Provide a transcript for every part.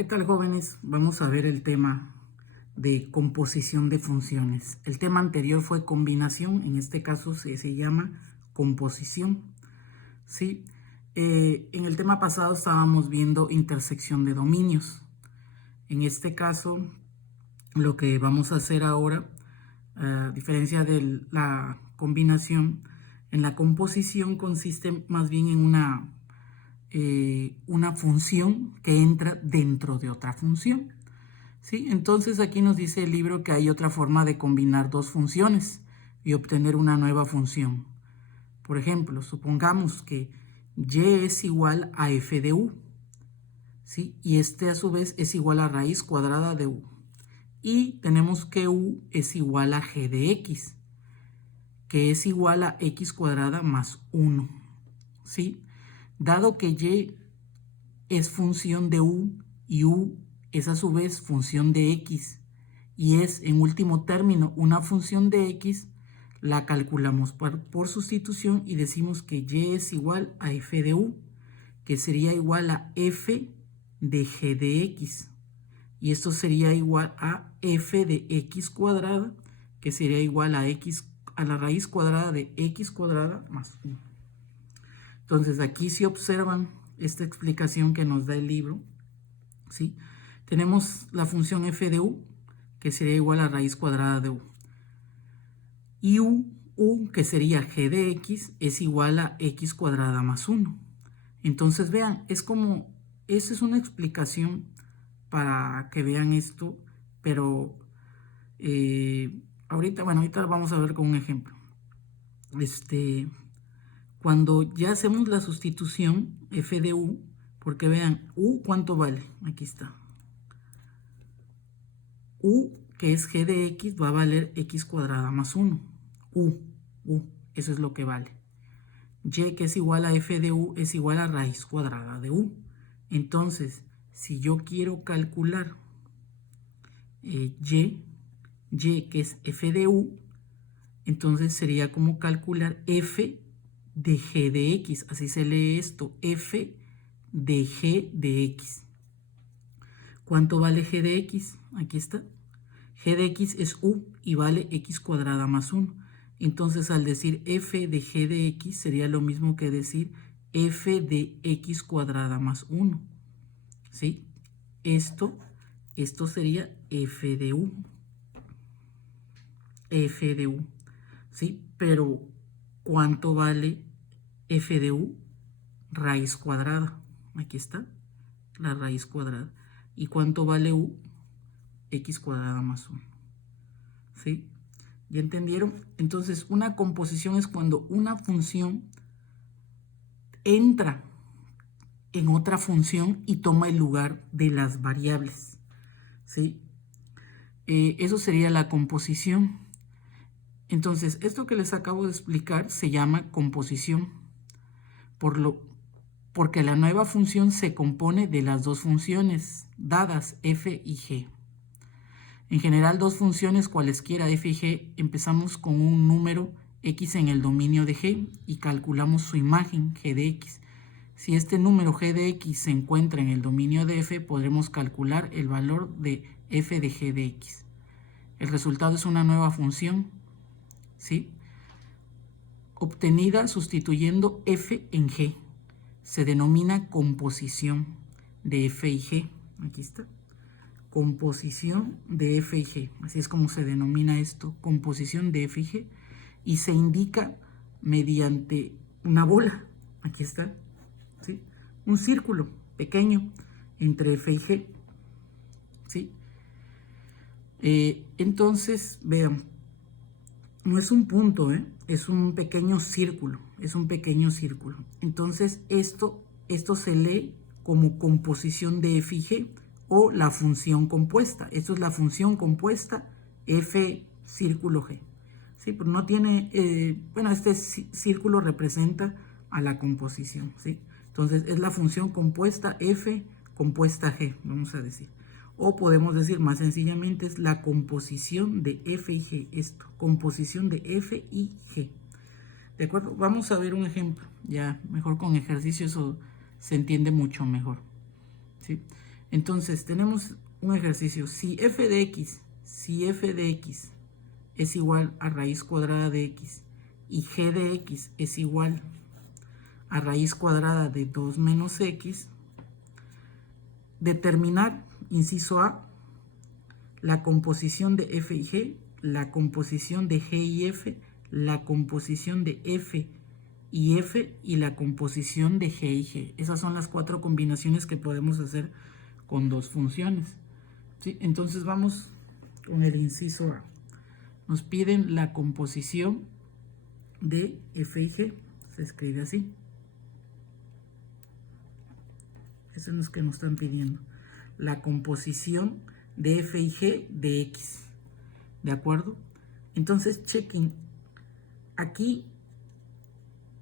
¿Qué tal, jóvenes? Vamos a ver el tema de composición de funciones. El tema anterior fue combinación, en este caso se llama composición. ¿Sí? En el tema pasado estábamos viendo intersección de dominios. En este caso, lo que vamos a hacer ahora, a diferencia de la combinación, en la composición consiste más bien en una función que entra dentro de otra función. ¿Sí? Entonces aquí nos dice el libro que hay otra forma de combinar dos funciones y obtener una nueva función. Por ejemplo, supongamos que y es igual a f de u, ¿sí? Y este a su vez es igual a raíz cuadrada de u. Y tenemos que u es igual a g de x, que es igual a x cuadrada más 1. ¿Sí? Dado que y es función de u y u es a su vez función de x y es en último término una función de x, la calculamos por sustitución y decimos que y es igual a f de u, que sería igual a f de g de x. Y esto sería igual a f de x cuadrada, que sería igual a x a la raíz cuadrada de x cuadrada más 1. Entonces aquí si observan esta explicación que nos da el libro, ¿sí? Tenemos la función f de u, que sería igual a raíz cuadrada de u. Y u, que sería g de x, es igual a x cuadrada más 1. Entonces vean, esta es una explicación para que vean esto, pero ahorita vamos a ver con un ejemplo. Cuando ya hacemos la sustitución f de u, porque vean, u ¿cuánto vale? Aquí está. U, que es g de x, va a valer x cuadrada más 1. Eso es lo que vale. Y, que es igual a f de u, es igual a raíz cuadrada de u. Entonces, si yo quiero calcular y, que es f de u, entonces sería como calcular f de g de x. Así se lee esto, f de g de x. ¿Cuánto vale g de x? Aquí está. G de x es u y vale x cuadrada más 1. Entonces al decir f de g de x sería lo mismo que decir f de x cuadrada más 1. ¿Sí? Esto sería f de u. F de u. ¿Sí? Pero ¿cuánto vale f de u? Raíz cuadrada. Aquí está. La raíz cuadrada. ¿Y cuánto vale u? X cuadrada más 1. ¿Sí? ¿Ya entendieron? Entonces, una composición es cuando una función entra en otra función y toma el lugar de las variables. ¿Sí? Eso sería la composición. Entonces, esto que les acabo de explicar se llama composición, porque la nueva función se compone de las dos funciones dadas, f y g. En general, dos funciones cualesquiera f y g, empezamos con un número x en el dominio de g y calculamos su imagen g de x. Si este número g de x se encuentra en el dominio de f, podremos calcular el valor de f de g de x. El resultado es una nueva función, ¿sí? Obtenida sustituyendo f en g. Se denomina composición de f y g. Aquí está. Composición de f y g. Así es como se denomina esto, composición de f y g. Y se indica mediante una bola. Aquí está. ¿Sí? Un círculo pequeño entre f y g. ¿Sí? Entonces, vean, no es un punto, es un pequeño círculo. Es un pequeño círculo. Entonces, esto se lee como composición de f y g o la función compuesta. Esto es la función compuesta f círculo g. ¿Sí? Pero no tiene, este círculo representa a la composición. ¿Sí? Entonces, es la función compuesta f compuesta g, vamos a decir. O podemos decir más sencillamente es la composición de f y g. Esto, composición de f y g. ¿De acuerdo? Vamos a ver un ejemplo. Ya mejor con ejercicio eso se entiende mucho mejor. ¿Sí? Entonces tenemos un ejercicio. Si f de x es igual a raíz cuadrada de x y g de x es igual a raíz cuadrada de 2 menos x, determinar, inciso A, la composición de f y g, la composición de g y f, la composición de f y la composición de g y g. Esas son las 4 combinaciones que podemos hacer con dos funciones. ¿Sí? Entonces vamos con el inciso A. Nos piden la composición de f y g. Se escribe así. Eso es lo que nos están pidiendo. La composición de f y g de x. ¿De acuerdo? Entonces, chequen. Aquí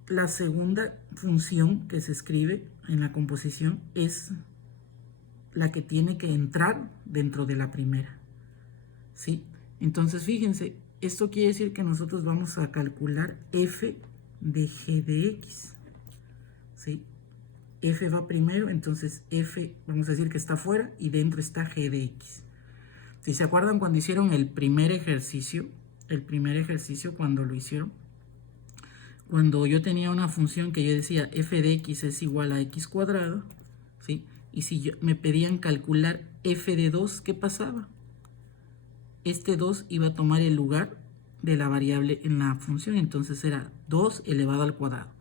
la segunda función que se escribe en la composición es la que tiene que entrar dentro de la primera. ¿Sí? Entonces, fíjense, esto quiere decir que nosotros vamos a calcular f de g de x. ¿Sí? F va primero, entonces f, vamos a decir que está afuera y dentro está g de x. Si se acuerdan cuando hicieron el primer ejercicio cuando lo hicieron, cuando yo tenía una función que yo decía f de x es igual a x cuadrado, ¿sí? Y si me pedían calcular f de 2, ¿qué pasaba? Este 2 iba a tomar el lugar de la variable en la función, entonces era 2 elevado al cuadrado.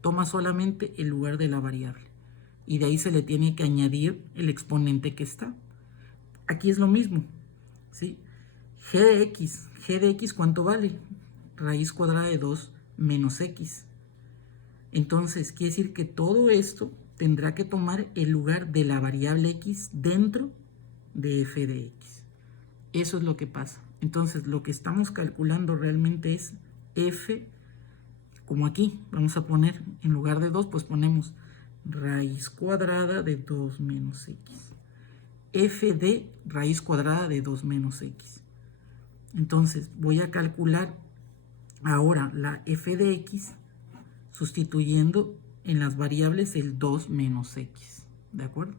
Toma solamente el lugar de la variable. Y de ahí se le tiene que añadir el exponente que está. Aquí es lo mismo, ¿sí? G de x, ¿cuánto vale? Raíz cuadrada de 2 menos x. Entonces, quiere decir que todo esto tendrá que tomar el lugar de la variable x dentro de f de x. Eso es lo que pasa. Entonces, lo que estamos calculando realmente es f, como aquí, vamos a poner, en lugar de 2, pues ponemos raíz cuadrada de 2 menos x. F de raíz cuadrada de 2 menos x. Entonces, voy a calcular ahora la f de x sustituyendo en las variables el 2 menos x. ¿De acuerdo?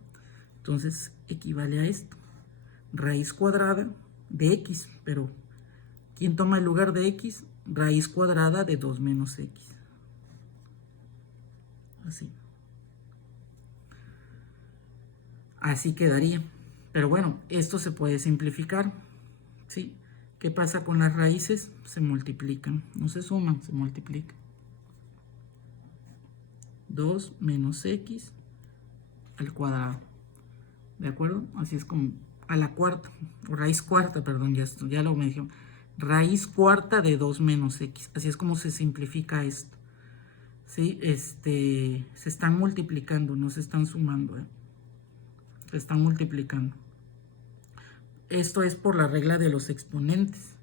Entonces, equivale a esto. Raíz cuadrada de x, pero ¿quién toma el lugar de x? Raíz cuadrada de 2 menos x. Así. Así quedaría. Pero bueno, esto se puede simplificar. ¿Sí? ¿Qué pasa con las raíces? Se multiplican. No se suman, se multiplican. 2 menos x al cuadrado. ¿De acuerdo? Así es como a la cuarta, o raíz cuarta, perdón, ya lo me dijeron. Raíz cuarta de 2 menos x. Así es como se simplifica esto. ¿Sí? Se están multiplicando, no se están sumando. Se están multiplicando. Esto es por la regla de los exponentes.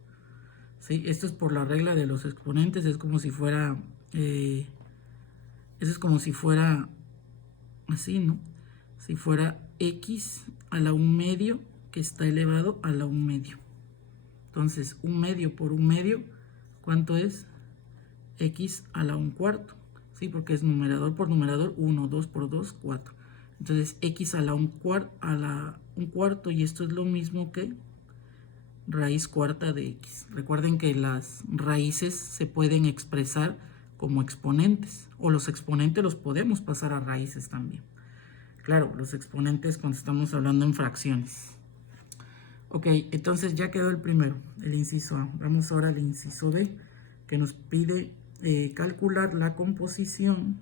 ¿Sí? Esto es por la regla de los exponentes. Es como si fuera... eso es como si fuera así, ¿no? Si fuera x a la 1 medio que está elevado a la 1 medio. Entonces, 1 medio por 1 medio, ¿cuánto es? X a la 1 cuarto. ¿Sí? Porque es numerador por numerador, 1, 2 por 2, 4. Entonces, x a la 1 cuarto, y esto es lo mismo que raíz cuarta de x. Recuerden que las raíces se pueden expresar como exponentes, o los exponentes los podemos pasar a raíces también. Claro, los exponentes cuando estamos hablando en fracciones. Ok, entonces ya quedó el primero, el inciso A. Vamos ahora al inciso B, que nos pide calcular la composición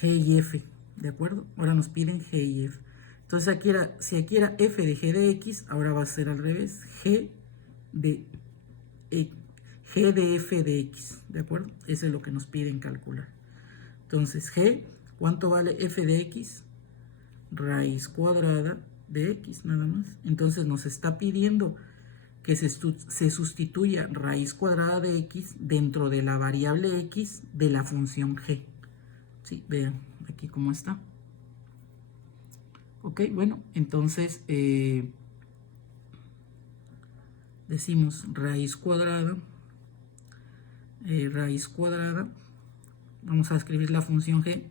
G y F, ¿de acuerdo? Ahora nos piden G y F. Entonces aquí si aquí era F de G de X, ahora va a ser al revés, G de F de X, ¿de acuerdo? Eso es lo que nos piden calcular. Entonces G, ¿cuánto vale F de X? Raíz cuadrada de X, nada más. Entonces nos está pidiendo que se sustituya raíz cuadrada de X dentro de la variable X de la función G. Sí, vean aquí cómo está. Ok, bueno, entonces decimos raíz cuadrada, vamos a escribir la función G.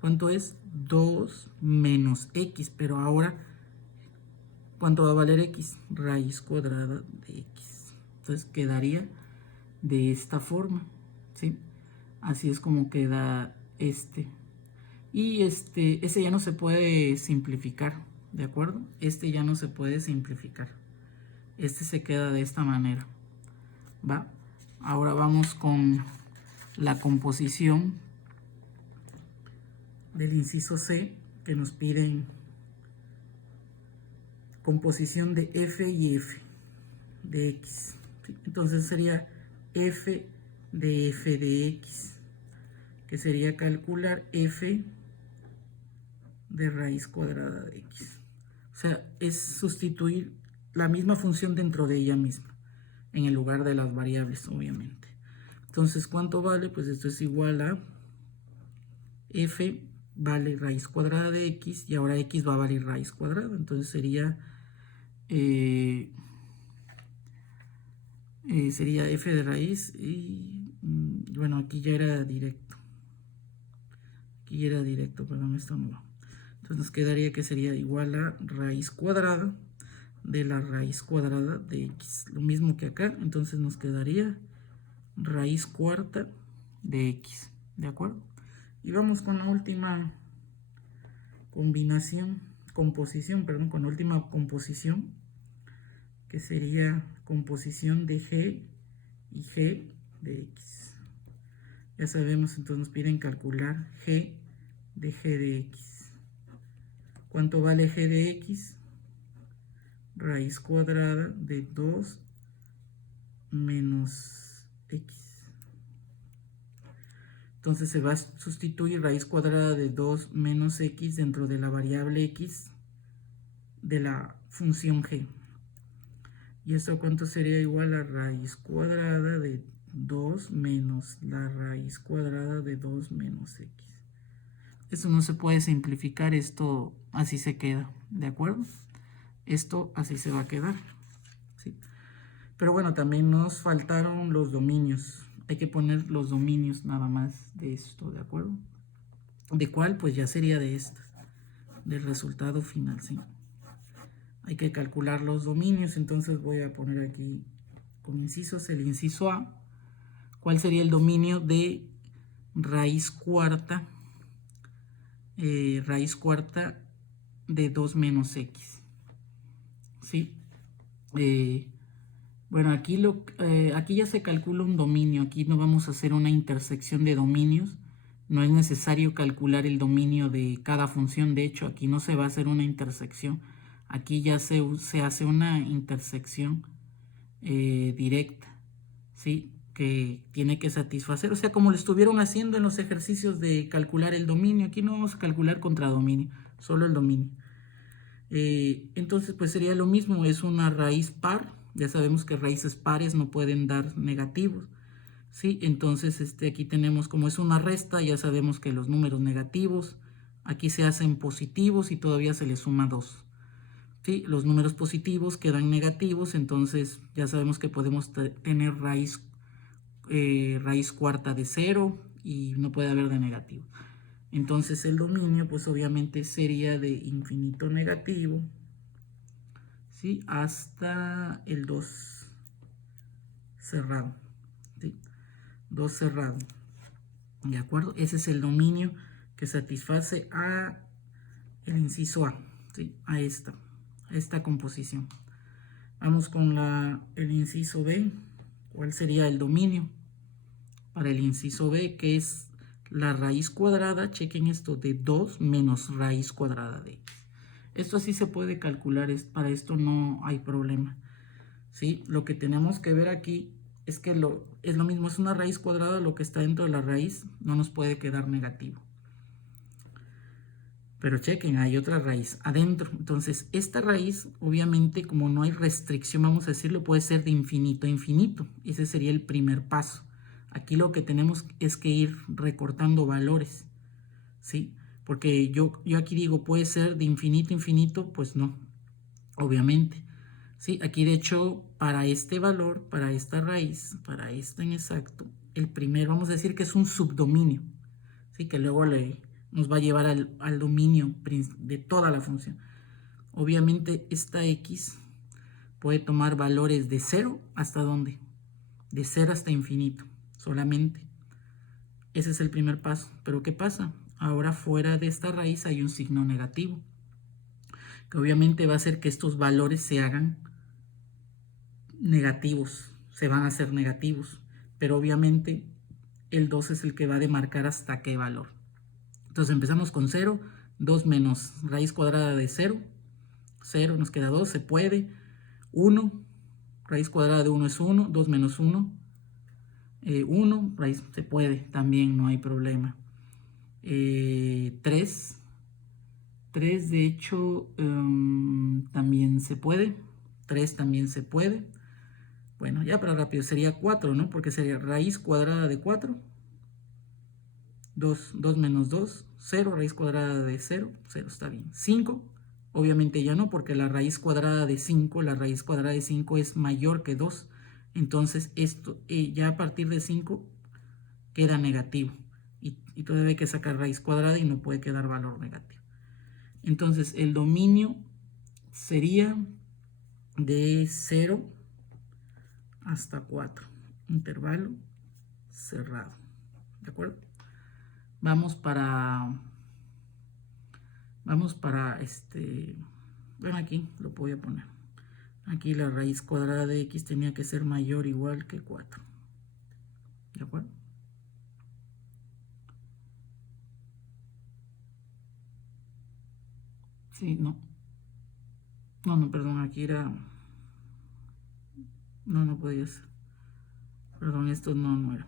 ¿Cuánto es? 2 menos x, pero ahora, ¿cuánto va a valer x? Raíz cuadrada de x. Entonces quedaría de esta forma, ¿sí? Así es como queda este. Y ese ya no se puede simplificar, ¿de acuerdo? Este ya no se puede simplificar. Este se queda de esta manera, ¿va? Ahora vamos con la composición del inciso C, que nos piden composición de f y f de x. Entonces sería f de x, que sería calcular f de raíz cuadrada de x. O sea, es sustituir la misma función dentro de ella misma, en el lugar de las variables, obviamente. Entonces, ¿cuánto vale? Pues esto es igual a f vale raíz cuadrada de x, y ahora x va a valer raíz cuadrada. Entonces sería sería f de raíz, y bueno, aquí ya era directo. Perdón, esto no va. Entonces nos quedaría que sería igual a raíz cuadrada de la raíz cuadrada de x. Lo mismo que acá, entonces nos quedaría raíz cuarta de x. ¿De acuerdo? Y vamos con la última composición, con la última composición, que sería composición de g y g de x. Ya sabemos, entonces nos piden calcular g de x. ¿Cuánto vale g de x? Raíz cuadrada de 2 menos x. Entonces se va a sustituir raíz cuadrada de 2 menos x dentro de la variable x de la función g. ¿Y esto cuánto sería? Igual a raíz cuadrada de 2 menos la raíz cuadrada de 2 menos x. Esto no se puede simplificar, esto así se queda, ¿de acuerdo? Esto así se va a quedar, ¿sí? Pero bueno, también nos faltaron los dominios. Hay que poner los dominios nada más de esto, ¿de acuerdo? ¿De cuál? Pues ya sería de esta, del resultado final, ¿sí? Hay que calcular los dominios, entonces voy a poner aquí con incisos el inciso A. ¿Cuál sería el dominio de raíz cuarta de 2 menos x? ¿Sí? Bueno, aquí ya se calcula un dominio. Aquí no vamos a hacer una intersección de dominios. No es necesario calcular el dominio de cada función. De hecho, aquí no se va a hacer una intersección. Aquí ya se hace una intersección directa, ¿sí? Que tiene que satisfacer. O sea, como lo estuvieron haciendo en los ejercicios de calcular el dominio. Aquí no vamos a calcular contradominio, solo el dominio. Entonces, pues sería lo mismo. Es una raíz par. Ya sabemos que raíces pares no pueden dar negativos, ¿sí? Entonces, aquí tenemos, como es una resta, ya sabemos que los números negativos aquí se hacen positivos y todavía se le suma 2. ¿Sí? Los números positivos quedan negativos, entonces ya sabemos que podemos tener raíz cuarta de 0 y no puede haber de negativo. Entonces el dominio pues obviamente sería de infinito negativo, ¿sí? Hasta el 2 cerrado, ¿sí? 2 cerrado, ¿de acuerdo? Ese es el dominio que satisface a el inciso A, ¿sí? A esta composición. Vamos con el inciso B. ¿Cuál sería el dominio para el inciso B? Que es la raíz cuadrada, chequen esto, de 2 menos raíz cuadrada de x. Esto sí se puede calcular, para esto no hay problema, ¿sí? Lo que tenemos que ver aquí es que es lo mismo, es una raíz cuadrada, lo que está dentro de la raíz no nos puede quedar negativo. Pero chequen, hay otra raíz adentro. Entonces, esta raíz, obviamente, como no hay restricción, vamos a decirlo, puede ser de infinito a infinito. Ese sería el primer paso. Aquí lo que tenemos es que ir recortando valores, ¿sí? Porque yo aquí digo, puede ser de infinito a infinito, pues no, obviamente. ¿Sí? Aquí, de hecho, para este valor, para esta raíz, para esta en exacto, el primer, vamos a decir que es un subdominio, ¿sí? Que luego le nos va a llevar al dominio de toda la función. Obviamente esta x puede tomar valores de 0 hasta ¿dónde? De 0 hasta infinito, solamente. Ese es el primer paso. Pero ¿qué pasa? Ahora fuera de esta raíz hay un signo negativo, que obviamente va a hacer que estos valores se hagan negativos, se van a hacer negativos, pero obviamente el 2 es el que va a demarcar hasta qué valor. Entonces empezamos con 0, 2 menos raíz cuadrada de 0, 0 nos queda 2, se puede, 1, raíz cuadrada de 1 es 1, 2 menos 1, 1, raíz se puede, también no hay problema. 3 de hecho también se puede, 3 también se puede. Bueno, ya para rápido sería 4, ¿no? Porque sería raíz cuadrada de 4, 2 menos 2, 0, raíz cuadrada de 0, 0 está bien. 5, obviamente ya no, porque la raíz cuadrada de 5, es mayor que 2. Entonces esto ya a partir de 5 queda negativo. Y todavía hay que sacar raíz cuadrada y no puede quedar valor negativo. Entonces el dominio sería de 0 hasta 4, intervalo cerrado, ¿de acuerdo? Vamos para bueno, aquí lo voy a poner. Aquí la raíz cuadrada de x tenía que ser mayor o igual que 4, ¿de acuerdo? Sí, no, perdón, aquí era, no podía ser, perdón, esto no era,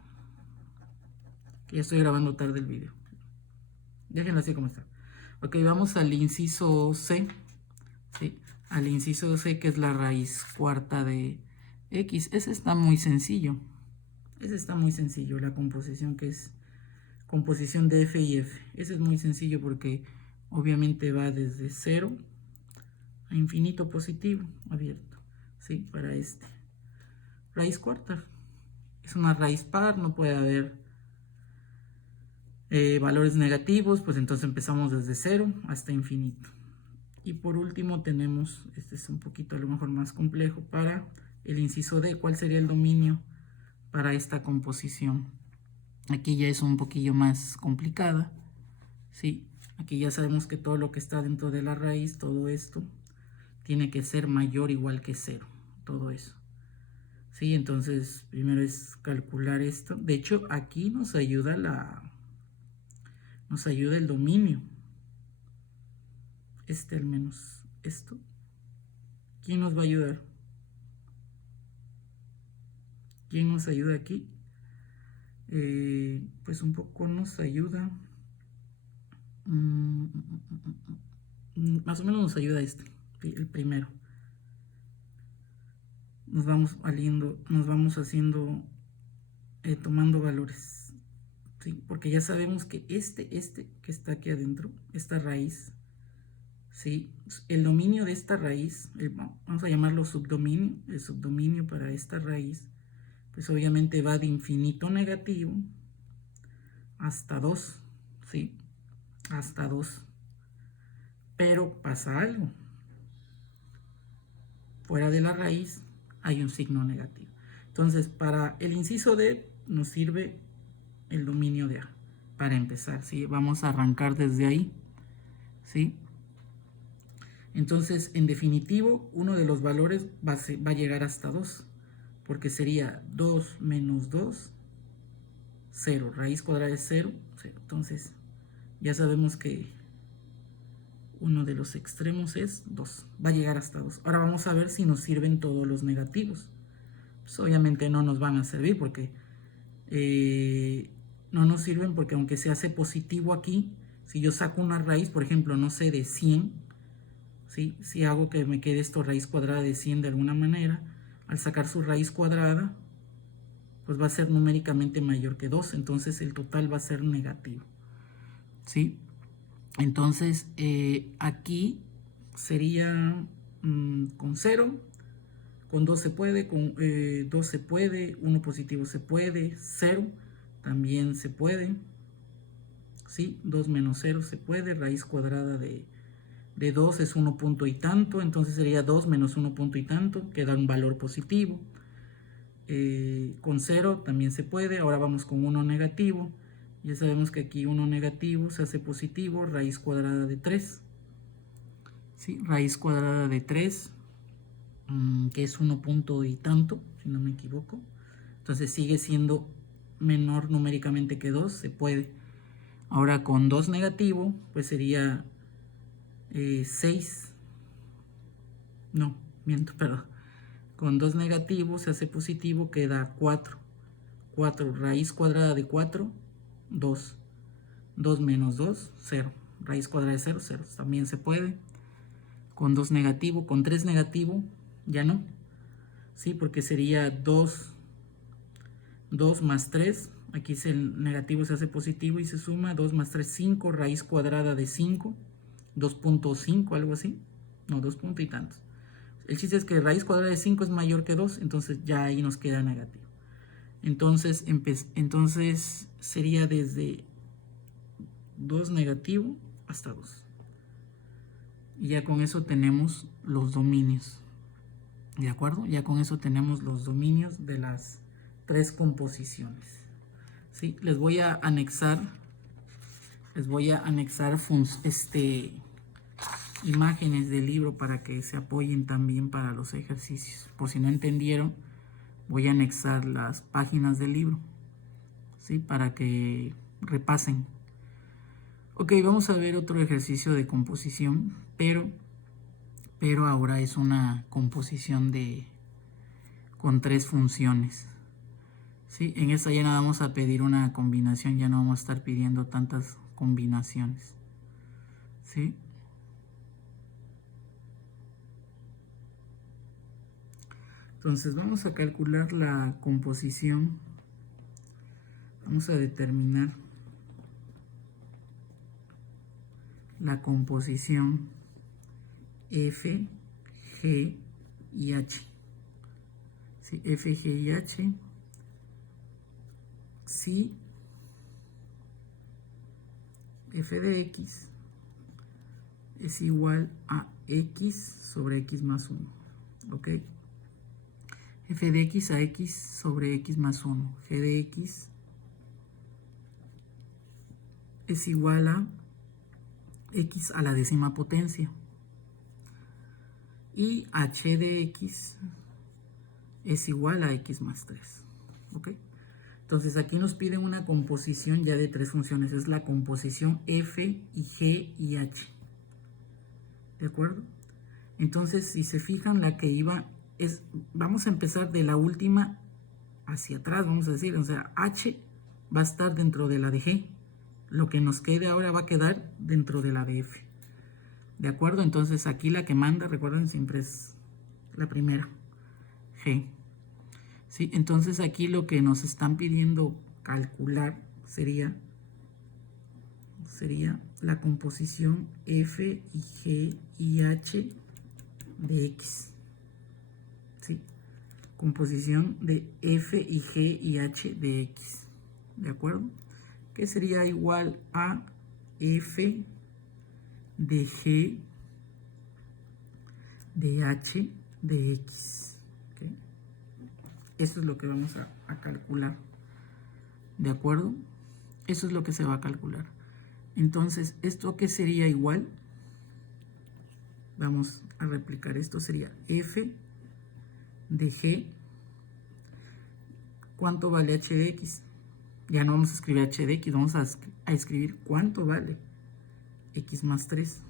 que ya estoy grabando tarde el video, déjenlo así como está. Ok, vamos al inciso C, ¿sí? Al inciso C, que es la raíz cuarta de x. Ese está muy sencillo, la composición, que es composición de f y f. Ese es muy sencillo porque obviamente va desde 0 a infinito positivo abierto, ¿sí? Para raíz cuarta es una raíz par, no puede haber valores negativos, pues entonces empezamos desde 0 hasta infinito. Y por último tenemos, este es un poquito a lo mejor más complejo, para el inciso D. ¿Cuál sería el dominio para esta composición? Aquí ya es un poquillo más complicada, ¿sí? Aquí ya sabemos que todo lo que está dentro de la raíz, todo esto, tiene que ser mayor o igual que 0, todo eso. ¿Sí? Entonces, primero es calcular esto. De hecho, aquí nos ayuda el dominio. Al menos esto. ¿Quién nos va a ayudar? ¿Quién nos ayuda aquí? Pues un poco nos ayuda. Más o menos nos ayuda el primero. Nos vamos haciendo, tomando valores, ¿sí? Porque ya sabemos que este que está aquí adentro, esta raíz, ¿sí? El dominio de esta raíz, vamos a llamarlo subdominio, el subdominio para esta raíz, pues obviamente va de infinito negativo hasta 2, ¿sí? Hasta 2. Pero pasa algo. Fuera de la raíz hay un signo negativo. Entonces, para el inciso D nos sirve el dominio de A. Para empezar, ¿sí? Vamos a arrancar desde ahí, ¿sí? Entonces, en definitivo, uno de los valores va a llegar hasta 2, porque sería 2 menos 2, 0. Raíz cuadrada es 0, 0. Entonces, ya sabemos que uno de los extremos es 2. Va a llegar hasta 2. Ahora vamos a ver si nos sirven todos los negativos. Pues obviamente no nos van a servir porque no nos sirven, porque aunque se hace positivo aquí, si yo saco una raíz, por ejemplo, no sé, de 100, ¿sí? Si hago que me quede esto raíz cuadrada de 100 de alguna manera, al sacar su raíz cuadrada, pues va a ser numéricamente mayor que 2, entonces el total va a ser negativo, ¿sí? Entonces aquí sería con 0, con 2 se puede, con 2 se puede, 1 positivo se puede, 0 también se puede, ¿sí? 2 menos 0 se puede, raíz cuadrada de 2 es 1 punto y tanto, entonces sería 2 menos 1 punto y tanto, que da un valor positivo. Con 0 también se puede, ahora vamos con 1 negativo, ya sabemos que aquí 1 negativo se hace positivo, raíz cuadrada de 3, ¿sí? Raíz cuadrada de 3, que es 1 punto y tanto, si no me equivoco, entonces sigue siendo menor numéricamente que 2, se puede. Ahora con 2 negativo, pues sería 6, no, miento, perdón. Con 2 negativo se hace positivo, queda 4. 4, raíz cuadrada de 4, 2. 2 menos 2, 0. Raíz cuadrada de 0, 0. También se puede. Con 2 negativo, con 3 negativo, ya no. Sí, porque sería 2 más 3. Aquí el negativo se hace positivo y se suma. 2 más 3, 5. Raíz cuadrada de 5. 2.5, algo así. No, 2 puntos y tantos. El chiste es que raíz cuadrada de 5 es mayor que 2, entonces ya ahí nos queda negativo. Entonces sería desde 2 negativo hasta 2. Y ya con eso tenemos los dominios. ¿De acuerdo? Ya con eso tenemos los dominios de las 3 composiciones. ¿Sí? Les voy a anexar imágenes del libro para que se apoyen también para los ejercicios. Por si no entendieron, voy a anexar las páginas del libro, ¿sí? Para que repasen. Ok, vamos a ver otro ejercicio de composición, pero ahora es una composición con 3 funciones. ¿Sí? En esta ya no vamos a pedir una combinación, ya no vamos a estar pidiendo tantas combinaciones. ¿Sí? Entonces vamos a calcular la composición. Vamos a determinar la composición F, G y H. ¿Sí? F, G y H. Si f de x es igual a x sobre x más 1. ¿Ok? F de x a x sobre x más 1. G de x es igual a x a la décima potencia. Y h de x es igual a x más 3. ¿Ok? Entonces aquí nos piden una composición ya de 3 funciones. Es la composición f y g y h. ¿De acuerdo? Entonces, si se fijan, la que iba es, vamos a empezar de la última hacia atrás, vamos a decir, o sea, h va a estar dentro de la de g. Lo que nos quede ahora va a quedar dentro de la de f. ¿De acuerdo? Entonces aquí la que manda, recuerden, siempre es la primera, g. ¿Sí? Entonces aquí lo que nos están pidiendo calcular sería la composición f y g y h de x. ¿Sí? Composición de f y g y h de x. ¿De acuerdo? Que sería igual a f de g de h de x. ¿Okay? Eso es lo que vamos a calcular. ¿De acuerdo? Eso es lo que se va a calcular. Entonces, ¿esto qué sería igual? Vamos a replicar. Esto sería f de g. ¿Cuánto vale h de x? Ya no vamos a escribir h de x, vamos a escribir cuánto vale x más 3.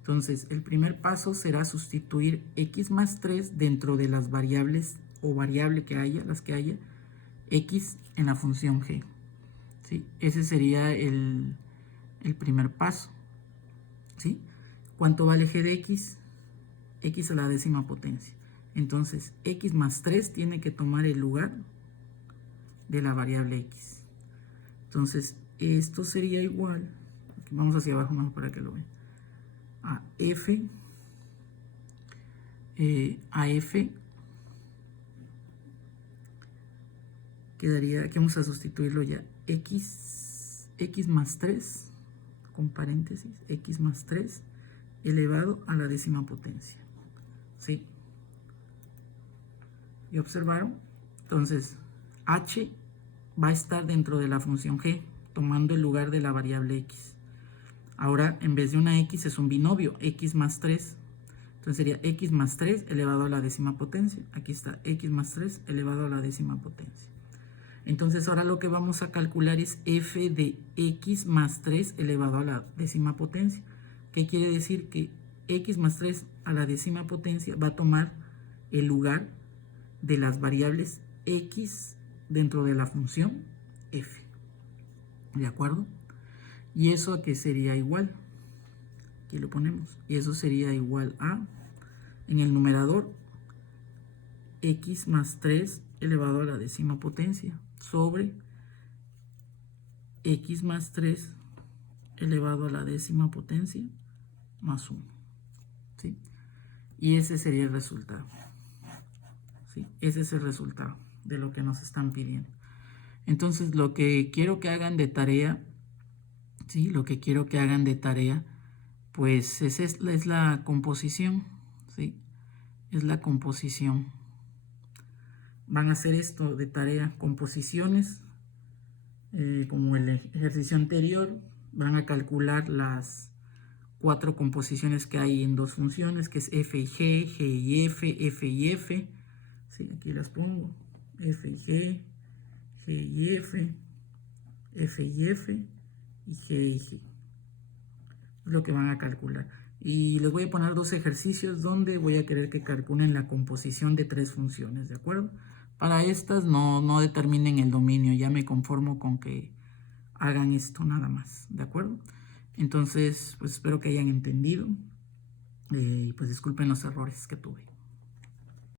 Entonces, el primer paso será sustituir x más 3 dentro de las variables o variable que haya, las que haya, x en la función g. ¿Sí? Ese sería el primer paso. ¿Sí? ¿Cuánto vale g de x? X a la décima potencia. Entonces, x más 3 tiene que tomar el lugar de la variable x. Entonces, esto sería igual, vamos hacia abajo más para que lo vean, a f quedaría, aquí vamos a sustituirlo ya, x x más 3, con paréntesis, x más 3 elevado a la décima potencia. ¿Sí? ¿Y observaron? Entonces, h va a estar dentro de la función g, tomando el lugar de la variable x. Ahora, en vez de una x, es un binomio, x más 3. Entonces sería x más 3 elevado a la décima potencia. Aquí está, x más 3 elevado a la décima potencia. Entonces ahora lo que vamos a calcular es f de x más 3 elevado a la décima potencia. ¿Qué quiere decir? Que x más 3 a la décima potencia va a tomar el lugar de las variables x dentro de la función f. ¿De acuerdo? Y eso a qué sería igual. Aquí lo ponemos. Y eso sería igual a, en el numerador, x más 3 elevado a la décima potencia sobre x más 3 elevado a la décima potencia más 1. ¿Sí? Y ese sería el resultado. ¿Sí? Ese es el resultado de lo que nos están pidiendo. Entonces, lo que quiero que hagan de tarea, ¿sí? Lo que quiero que hagan de tarea, pues es la composición, ¿sí? Es la composición. Van a hacer esto de tarea, composiciones, como el ejercicio anterior. Van a calcular las 4 composiciones que hay en dos funciones, que es f y g, g y f, f y f. Sí, aquí las pongo, f y g, g y f, f y f y g y g. Es lo que van a calcular. Y les voy a poner 2 ejercicios donde voy a querer que calculen la composición de 3 funciones, ¿de acuerdo? Para estas no determinen el dominio, ya me conformo con que hagan esto nada más, ¿de acuerdo? Entonces, pues espero que hayan entendido y pues disculpen los errores que tuve.